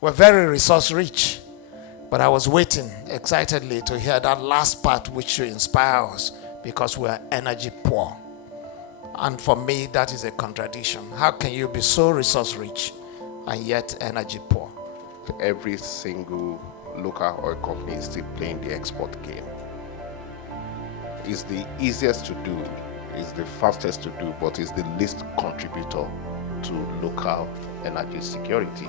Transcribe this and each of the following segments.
We're very resource rich, but I was waiting excitedly to hear that last part which should inspire us, because we are energy poor. And for me, that is a contradiction. How can you be so resource rich and yet energy poor? Every single local oil company is still playing the export game. It's the easiest to do, it's the fastest to do, but it's the least contributor to local energy security.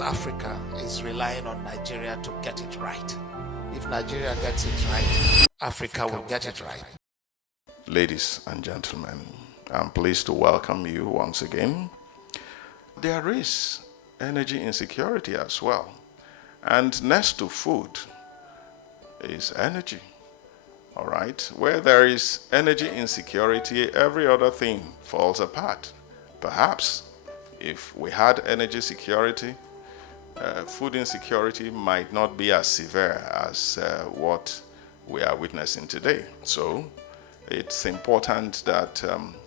Africa is relying on Nigeria to get it right. If Nigeria gets it right, Africa will get it right. Ladies and gentlemen, I'm pleased to welcome you once again. There is energy insecurity as well. And next to food is energy. All right? Where there is energy insecurity, every other thing falls apart. Perhaps if we had energy security, food insecurity might not be as severe as what we are witnessing today. So it's important that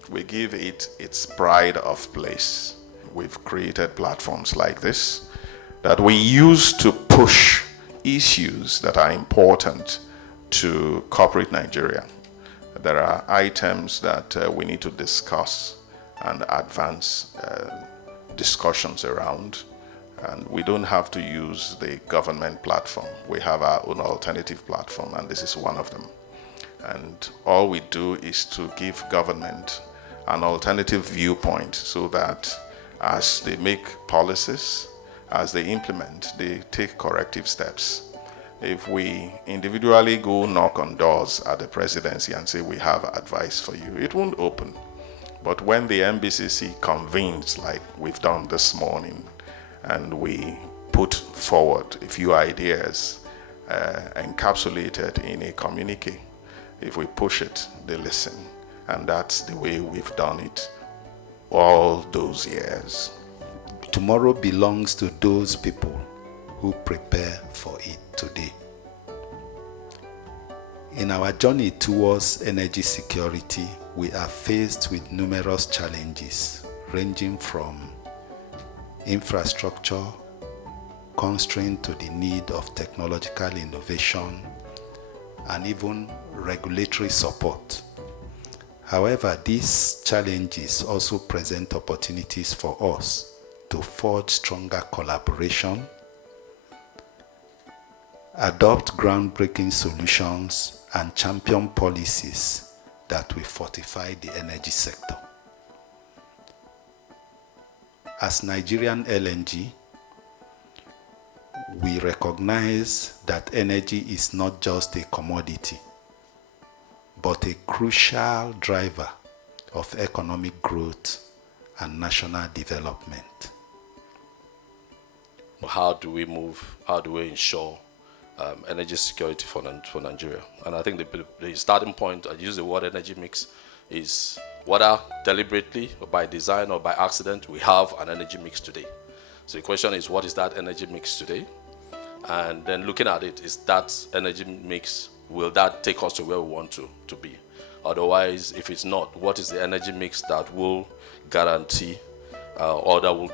we give it its pride of place. We've created platforms like this that we use to push issues that are important to corporate Nigeria. There are items that we need to discuss and advance discussions around, and we don't have to use the government platform. We have our own alternative platform, and this is one of them. And all we do is to give government an alternative viewpoint so that as they make policies, as they implement, they take corrective steps. If we individually go knock on doors at the presidency and say we have advice for you, it won't open. But when the NBCC convenes, like we've done this morning, and we put forward a few ideas encapsulated in a communique, if we push it, they listen. And that's the way we've done it all those years. Tomorrow belongs to those people who prepare for it today. In our journey towards energy security, we are faced with numerous challenges, ranging from infrastructure, constraint to the need of technological innovation, and even regulatory support. However, these challenges also present opportunities for us to forge stronger collaboration, adopt groundbreaking solutions, and champion policies that will fortify the energy sector. As Nigerian LNG, we recognize that energy is not just a commodity, but a crucial driver of economic growth and national development. How do we ensure energy security for Nigeria? And I think the starting point, I use the word energy mix, is whether deliberately or by design or by accident, we have an energy mix today. So the question is, what is that energy mix today? And then looking at it, is that energy mix, will that take us to where we want to be? Otherwise, if it's not, what is the energy mix that will guarantee or that will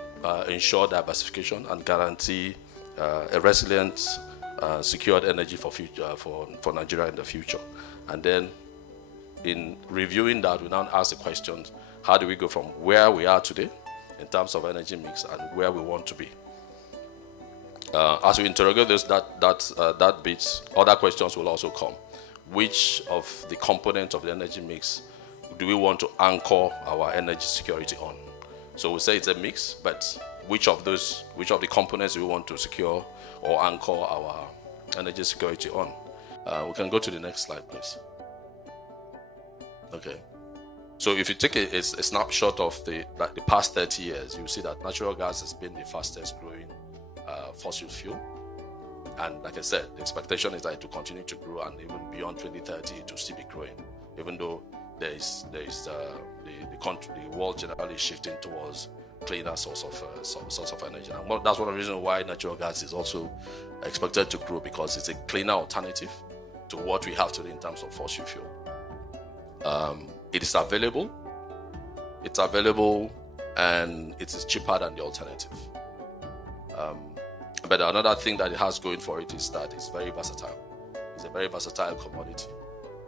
ensure diversification and guarantee a resilient, secured energy for Nigeria in the future? And then in reviewing that, we now ask the questions, how do we go from where we are today in terms of energy mix and where we want to be? As we interrogate that bit, other questions will also come. Which of the components of the energy mix do we want to anchor our energy security on? So we say it's a mix, but which of the components do we want to secure or anchor our energy security on? We can go to the next slide, please. Okay. So if you take a snapshot of the past 30 years, you see that natural gas has been the fastest growing fossil fuel. And like I said, the expectation is that it will continue to grow, and even beyond 2030, it will still be growing, even though the world generally is shifting towards cleaner source of energy. And that's one of the reasons why natural gas is also expected to grow, because it's a cleaner alternative to what we have today in terms of fossil fuel. It is available. It's available, and it is cheaper than the alternative. But another thing that it has going for it is that it's very versatile. It's a very versatile commodity.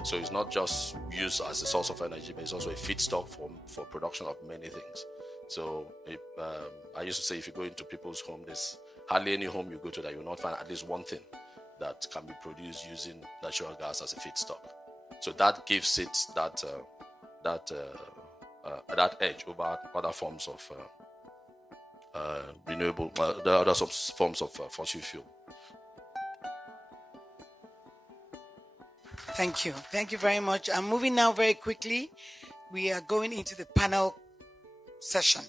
So it's not just used as a source of energy, but it's also a feedstock for production of many things. So I used to say, if you go into people's home, there's hardly any home you go to that you will not find at least one thing that can be produced using natural gas as a feedstock. So that gives it that edge over other forms of renewable, the other forms of fossil fuel. Thank you. Thank you very much. I'm moving now very quickly. We are going into the panel session.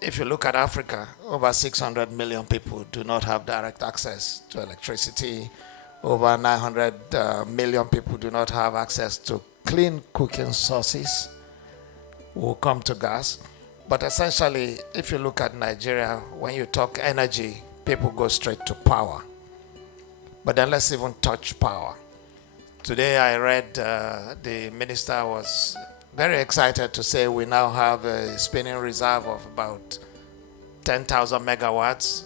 If you look at Africa, over 600 million people do not have direct access to electricity. Over 900 million people do not have access to clean cooking sources. We'll come to gas. But essentially, if you look at Nigeria, when you talk energy, people go straight to power. But then let's even touch power. Today I read the minister was very excited to say we now have a spinning reserve of about 10,000 megawatts,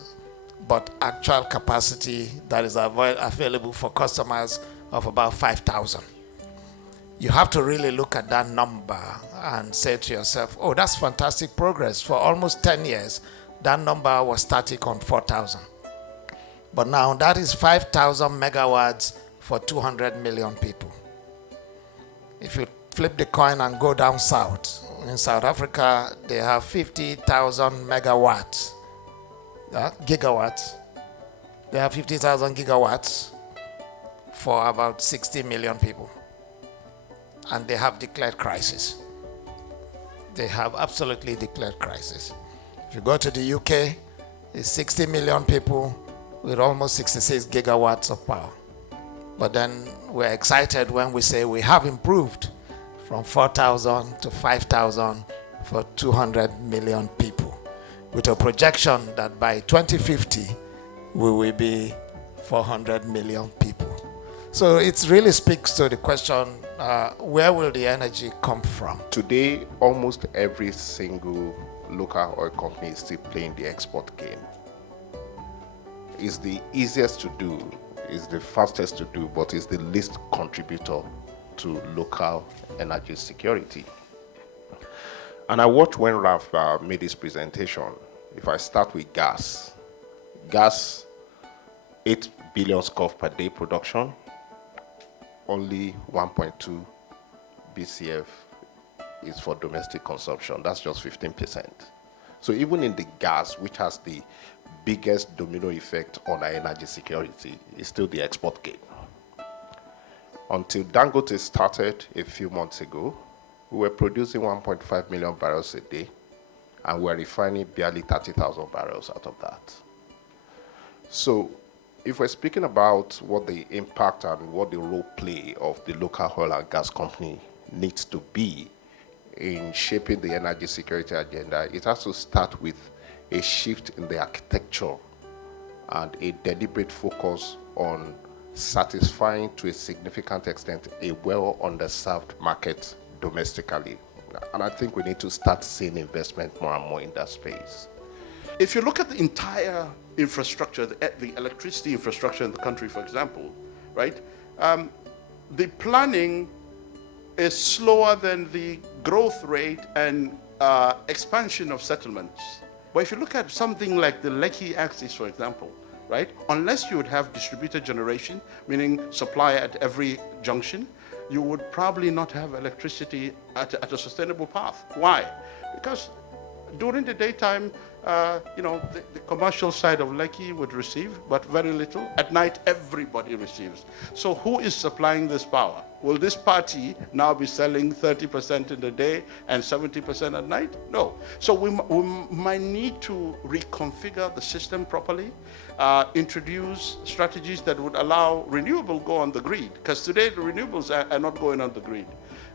but actual capacity that is available for customers of about 5,000. You have to really look at that number and say to yourself, oh, that's fantastic progress. For almost 10 years, that number was static on 4,000. But now that is 5,000 megawatts for 200 million people. If you flip the coin and go down south, in South Africa, they have 50,000 megawatts, gigawatts. They have 50,000 gigawatts for about 60 million people. And they have declared crisis. They have absolutely declared crisis. If you go to the UK, it's 60 million people with almost 66 gigawatts of power. But then we're excited when we say we have improved from 4,000 to 5,000 for 200 million people, with a projection that by 2050, we will be 400 million people. So it really speaks to the question, where will the energy come from? Today, almost every single local oil company is still playing the export game. It's the easiest to do, it's the fastest to do, but it's the least contributor to local energy security. And I watched when Ralph made his presentation. If I start with gas, 8 billion scf per day production, only 1.2 BCF is for domestic consumption. That's just 15%. So even in the gas, which has the biggest domino effect on our energy security, is still the export game. Until Dangote started a few months ago, we were producing 1.5 million barrels a day, and we're refining barely 30,000 barrels out of that. So if we're speaking about what the impact and what the role play of the local oil and gas company needs to be in shaping the energy security agenda, it has to start with a shift in the architecture and a deliberate focus on satisfying to a significant extent a well underserved market domestically. And I think we need to start seeing investment more and more in that space. If you look at the entire infrastructure, the electricity infrastructure in the country, for example, right? The planning is slower than the growth rate and expansion of settlements. But if you look at something like the Lekki axis, for example, right? Unless you would have distributed generation, meaning supply at every junction, you would probably not have electricity at a sustainable path. Why? Because during the daytime, the commercial side of Lekki would receive, but very little. At night, everybody receives. So who is supplying this power? Will this party now be selling 30% in the day and 70% at night? No. So we might need to reconfigure the system properly, introduce strategies that would allow renewable go on the grid, because today the renewables are not going on the grid.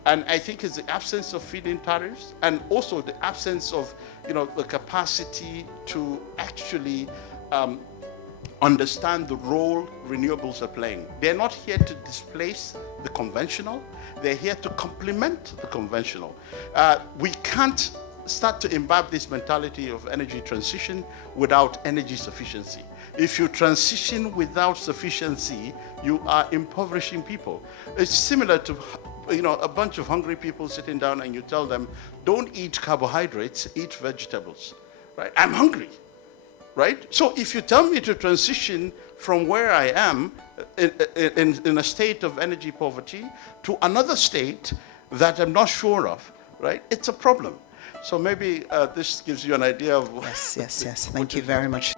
And I think it's the absence of feed-in tariffs and also the absence of, the capacity to actually understand the role renewables are playing. They're not here to displace the conventional. They're here to complement the conventional. We can't start to imbibe this mentality of energy transition without energy sufficiency. If you transition without sufficiency, you are impoverishing people. It's similar to, a bunch of hungry people sitting down and you tell them, don't eat carbohydrates, eat vegetables, right? I'm hungry, right? So if you tell me to transition from where I am in a state of energy poverty to another state that I'm not sure of, right? It's a problem. So maybe this gives you an idea of... Yes. Thank you very much.